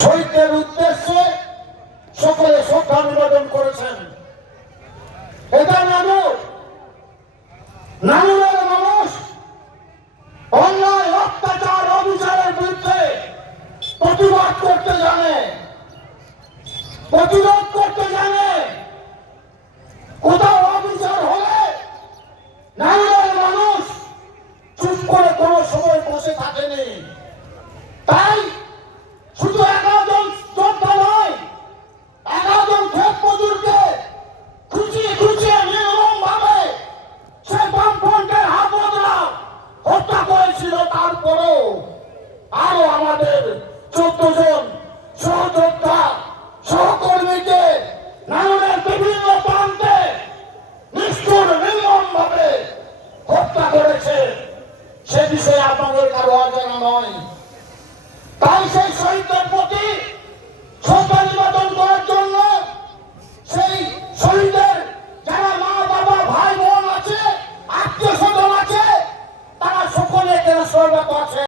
শহীদদের উদ্দেশ্যে সকলে শ্রদ্ধা নিবেদন করেছেন। এটা নানুরের মানুষ অন্যায়, অত্যাচার, অবিচারের বিরুদ্ধে প্রতিবাদ করতে জানে। প্রতিবাদ করতে জানে। কোথাও অবিচার হলে নানুরের মানুষ চুপ করে কোনো সময় বসে থাকেনি। বোনকে হাফতরা হত্যা করেছিল তারপরও আরও আমাদের চোদ্দ জন সহযোদ্ধা, সহকর্মীকে নারায়ণের বিভিন্ন প্রান্তে নিষ্ঠুর নির্মম ভাবে হত্যা করেছে। সে বিষয়ে আপনাদের কারও অজানা নয়।